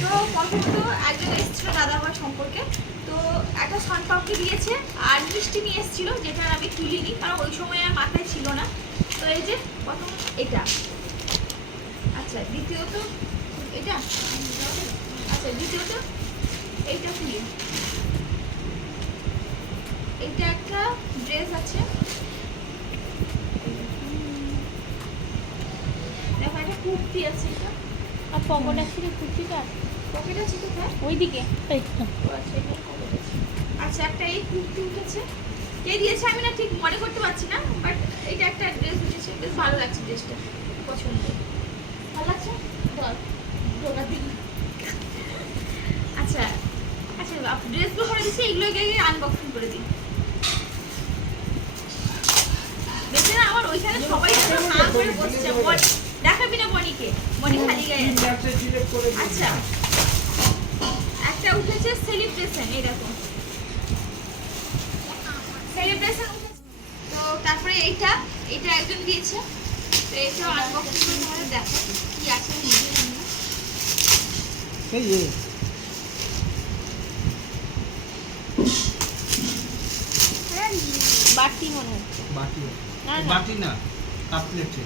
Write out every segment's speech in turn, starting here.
তো প্রথম তো একজন এসেছিল দাদাভাই সম্পর্কে। তো একটা সনপাপড়ি দিয়েছে আর মিষ্টি নিয়ে এসেছিল, যেটা আমি তুলিনি, কারণ ওই সময় আর মাথায় ছিল না। তো এই যে প্রথম এটা। আচ্ছা দ্বিতীয়ত এটা? আচ্ছা দ্বিতীয়ত এইটা তুলি। এইটা একটা ড্রেস আছে। দেখো, একটা কুর্তি আছে। এটা আর পকেট আছে রে কুর্তিটা? পকেট আছে কোথায় ওইদিকে। আচ্ছা, আচ্ছা একটা এই কুর্তি উঠেছে। কে দিয়েছে আমি না ঠিক মনে করতে পারছি না বাট এটা একটা ড্রেস উঠেছে। বেশ ভালো লাগছে ড্রেসটা পছন্দ। ভালো লাগছে? বল ডোলা দিন আচ্ছা আচ্ছা ড্রেসগুলো করে দিচ্ছি এগুলোকে আনবক্সিং করে দিই। দেখে না আমার ওইখানে সবাই যেন করে বসছে। বল না বনিকে বনি খালি গায়ে। আচ্ছা। একটা উঠেছে সেলিব্রেশন এরকম সেলিব্রেশন তো তারপরে এইটা এটা একজন দিয়েছে। তো এটাও আনবক্সিং করে তোমাদের দেখো কি আছে। নিজে জানি না। বাটি মনে হচ্ছে। বাটি। না বাটি না কাপ প্লেটে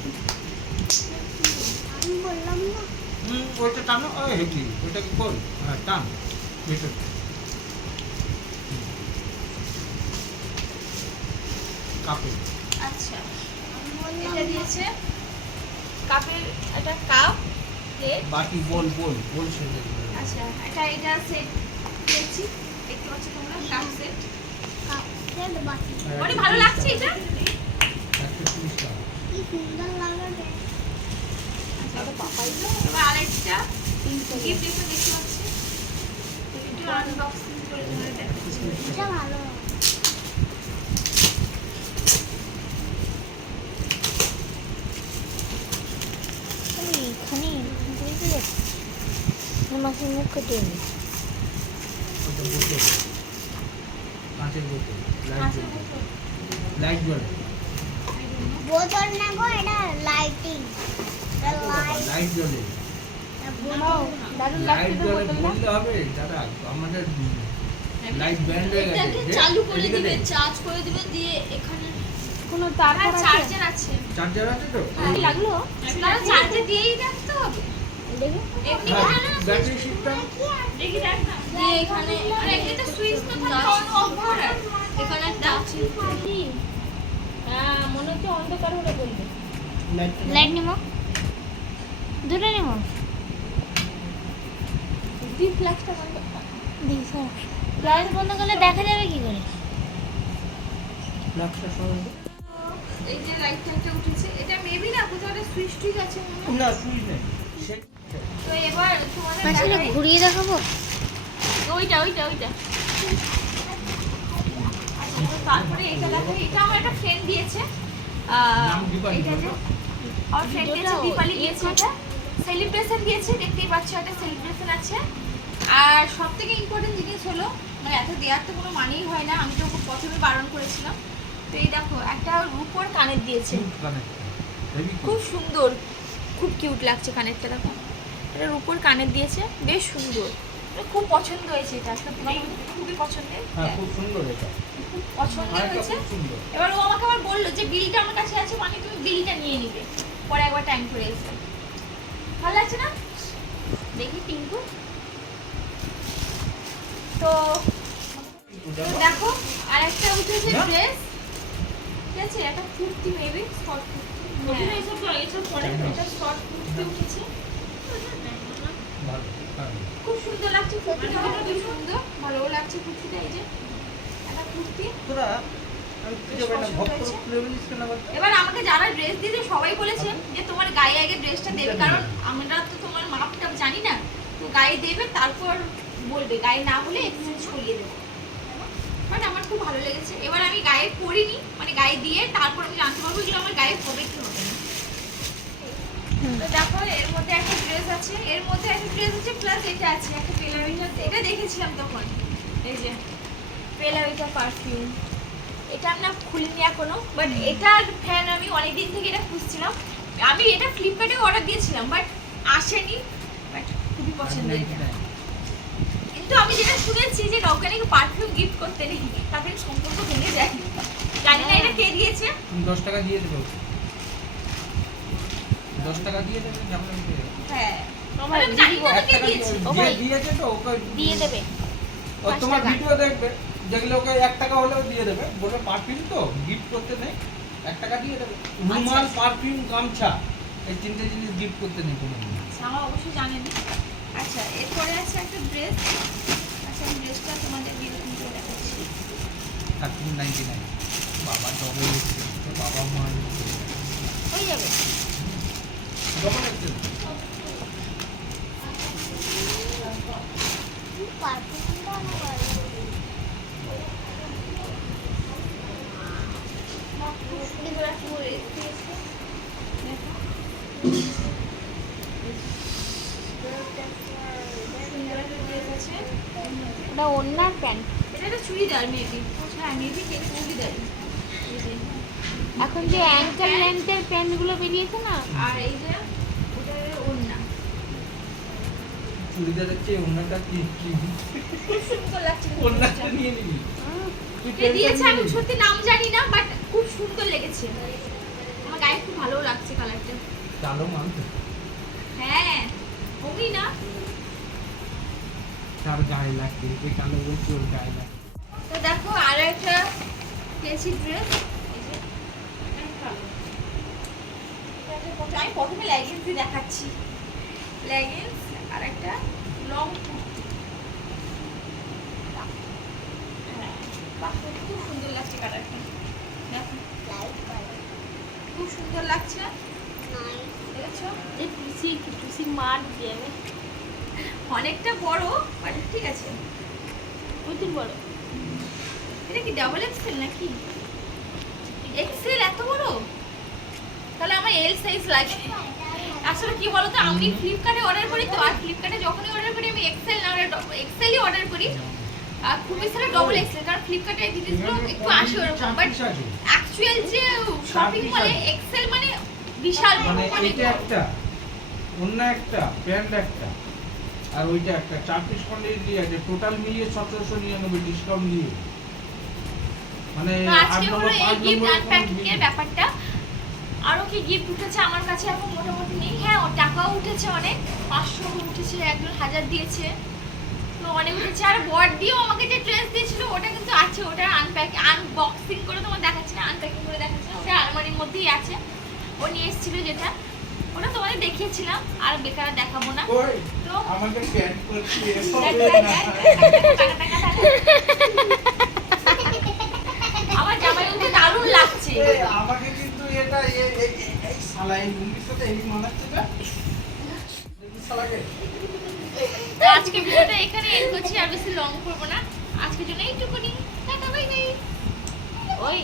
হুম ওইটা টানো। হেঁটি ওইটা কি কর? হ্যাঁ টান। ভেতর কাপে। আচ্ছা এটা দিয়েছে কাপের একটা কাপ প্লেট বাটি বল বল বল সেটা। আচ্ছা এটা এটা সেট দিয়েছি। দেখতে পাচ্ছ তোমরা কাপ সেট মানে ভালো লাগছে এটা? কি সুন্দর লাগে যাচ্ছি মাসের মুখ কেটে নি ওটা কাঁচের বোতল লাইট জ্বলে লাইট জ্বলে বোতল না গো এটা লাইটিং লাইট জ্বলে চালু করে দিবে চার্জ করে দিবে দিয়ে কোনো তার এখানে একটা মনে হচ্ছে অন্ধকার হলে বলবে লাইট দুটো নিমো তুই ফ্ল্যাশটা বন্ধ কর। দেখি বন্ধ করলে দেখা যাবে কি করে? ফ্ল্যাশটা সরাই এই যে লাইটটা একটা উঠেছে এটা মেবি না কোথাও একটা সুইচ টুইচ আছে না সুইচ নেই। তো এবার তোমাদের ঘুরিয়ে দেখাবো? ওইটা ওইটা ওইটা। তারপরে এটা দেখো এটা আমার একটা ফ্রেন্ড দিয়েছে। এটা যে আমার ফ্রেন্ড দিয়েছে দীপালি দিয়েছে এটা। সেলিব্রেশন দিয়েছে দেখতেই পাচ্ছ একটা সেলিব্রেশন আছে। আর সব থেকে ইম্পর্টেন্ট জিনিস হলো মানে এত দেওয়ার তো কোনো মানেই হয় না আমি তো খুব প্রথমে বারণ করেছিলাম। তো এই দেখো একটা রূপোর কানের দিয়েছে। খুব সুন্দর খুব কিউট লাগছে কানেরটা দেখো। এটা রূপোর কানের দিয়েছে বেশ সুন্দর। আমার খুব পছন্দ হয়েছে এটা সত্যি মানে খুবই পছন্দের। হ্যাঁ খুব সুন্দর এটা। পছন্দ হয়েছে। এবার ও আমাকে আবার বলল যে বিলটা আমার কাছে আছে মানে তুমি বিলটা নিয়ে নিবে। পরে একবার টাইম করে এসে ভালো লাগছে না? দেখি পিঙ্কু। তো দেখো আর একটা উঠেছে ড্রেস ঠিক আছে একটা কুর্তি মেবি শর্ট কুর্তি। হ্যাঁ। এসব এসব পরে এটা শর্ট কুর্তি উঠেছে। খুব সুন্দর লাগছে কুর্তিটা খুব সুন্দর। ভালো লাগছে কুর্তিটা এই যে। একটা কুর্তি। এবার আমাকে যারা ড্রেস দিয়েছে, সবাই বলেছে যে তোমার গায়ে আগে ড্রেসটা দেবে, কারণ আমরা তো তোমার মাপটা জানি না। তো গায়ে দেবে, তারপর বলবে। গায়ে না হলে এক্সচেঞ্জ করিয়ে দেবো। বাট আমার খুব ভালো লেগেছে। এবার আমি গায়ে পরিনি মানে গায়ে দিয়ে তারপর আমি জানতে পারব এগুলো আমার গায়ে হবে কি হবে তো দেখো, এর মধ্যে একটা ড্রেস আছে। এর মধ্যে একটা ড্রেস আছে প্লাস এটা আছে, একটা পেলাভিটা এটা দেখেছিলাম তখন। এই যে পেলাভিটা পারফিউম এটা আমি না খুলিনি এখনও বাট এটার ফ্যান আমি অনেক দিন থেকে এটা খুঁজছিলাম। আমি এটা ফ্লিপকার্টে অর্ডার দিয়েছিলাম বাট আসেনি বাট খুবই পছন্দের এটা। কিন্তু আমি যেটা শুনেছি যে কাউকে নাকি পারফিউম গিফট করতে নেই তারপরে সম্পর্ক ভেঙে যায়। জানি না এটা কে দিয়েছে। তুমি দশ টাকা দিয়ে দেবে। দশ টাকা দিয়ে দেবে। হ্যাঁ। আমার আমি জানি না কে দিয়েছে। দিয়ে- ও ভাই। দিয়েছে তো ওকে দিয়ে দেবে। ও তোমার ভিডিও দেখবে। দেখলে ওকে এক টাকা হলেও দিয়ে দেবে। বলবে পারফিউম তো গিফট করতে নেই এক টাকা দিয়ে দেবে। রুমাল পারফিউম গামছা এই তিনটে জিনিস গিফট করতে নেই কোনো। আচ্ছা, আমার অবশ্যই জানেন আচ্ছা এরপরে আছে একটা ড্রেস আচ্ছা আমি ড্রেসটা তোমাদের এরকম করে দেখাচ্ছি। থার্টিন নাইনটি নাইন বাবা ডবল বাবা মা হয়ে যাবে। ডবল পারফিউমটা পুরো রেস দিয়েছে দেখো সুন্দর একটা ড্রেস আছে ওটা ওনার প্যান্ট? এটা একটা চুড়িদার মেবি হ্যাঁ মেবি চুড়িদার। এখন যে অ্যাঙ্কেল লেন্থের প্যান্টগুলো বেরিয়েছে না? আর এই যে ওটা ওড়না চুড়িদারের চেয়ে অন্যটা কি? সুন্দর লাগছে নিয়ে নিবি। কে দিয়েছে আমি সত্যি নাম জানি না বাট খুব সুন্দর লেগেছে। আমার গায়ে খুব ভালো লাগছে কালারটা। কালো মানতে হ্যাঁ কমই না। তার গায়ে লাগছে যে কালো বলছি ওর গায়ে লাগছে। তো দেখো আর একটা পেয়েছি ড্রেস আমি প্রথমে লেগিংসই দেখাচ্ছি। লেগিংস আর একটা লং কুর্তি হ্যাঁ, বাহ, খুব সুন্দর লাগছে কালারটা দেখো খুব সুন্দর লাগছে। দেখেছ? এই টুসি টুসি মার যাবে অনেকটা বড় বাট ঠিক আছে। প্রচুর বড়। এটা কি ডাবল এক্সেল নাকি? এক্সেল এত বড়? তাহলে আমার এল সাইজ লাগে। আসলে কি বলতো আমি ফ্লিপকার্টে অর্ডার করি তো আর ফ্লিপকার্টে যখনই অর্ডার করি আমি এক্সেল না এক্সেলই অর্ডার করি। আর খুব বেশি ডবল এক্সেল কারণ ফ্লিপকার্টে জিনিসগুলো একটু আসে ওরকম বাট চার piece আছে। অ্যাকচুয়াল যে শপিং মলে এক্সেল মানে বিশাল মানে এটা একটা অন্য একটা প্যান্ট একটা আর ওইটা একটা চার পিস কোয়ান্টিটি আছে টোটাল মিলিয়ে সতেরোশো নিরানব্বই ডিসকাউন্ট দিয়ে। মানে আজকে হলো এই গিফট নম্বর ব্যাপারটা। আরও কি গিফট উঠেছে আমার কাছে এখন মোটামুটি নেই। হ্যাঁ টাকাও উঠেছে অনেক। পাঁচশো উঠেছে একজন হাজার দিয়েছে। অনেক উঠেছে। আর বট দিয়েও আমাকে যে ড্রেস দিয়েছিল ওটা কিন্তু আছে ওটা আনপ্যাক আনবক্সিং করে তোমার দেখাচ্ছি না আনপ্যাকিং করে দেখাচ্ছি না আলমারির মধ্যেই আছে। ও নিয়ে এসেছিল যেটা। ওটা তোমাদের দেখিয়েছিলাম আর বেকার দেখাবো না। তো আমাকে প্যান্ট করছি। আমার জামাই কিন্তু দারুণ লাগছে। আমাকে কিন্তু এটা এই শালা এই লুঙ্গির সাথে এই মানাচ্ছে না। তো আজকে ভিডিওটা এখানে এন্ড করছি, আর বেশি লং করব না। আজকের জন্য এইটুকুনি। টাটা বাই বাই ওই